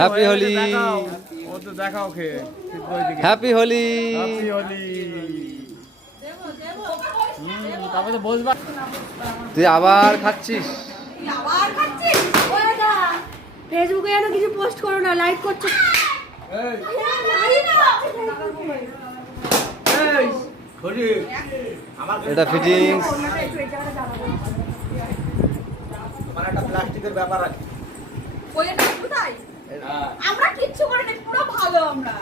Happy Holi. ও তো দেখাও খেয়ে হ্যাপি হোলি। হ্যাপি হোলি। তারপরে বসবা। তুই আবার খাচ্ছিস? ফেসবুকে যেন কিছু পোস্ট করো না, লাইক করছো। এটা ফিটিংস। আমার একটা প্লাস্টিকের ব্যাপার আছে। ওইটা কোথায়? আমরা কিচ্ছু করি না, পুরো ভালো আমরা।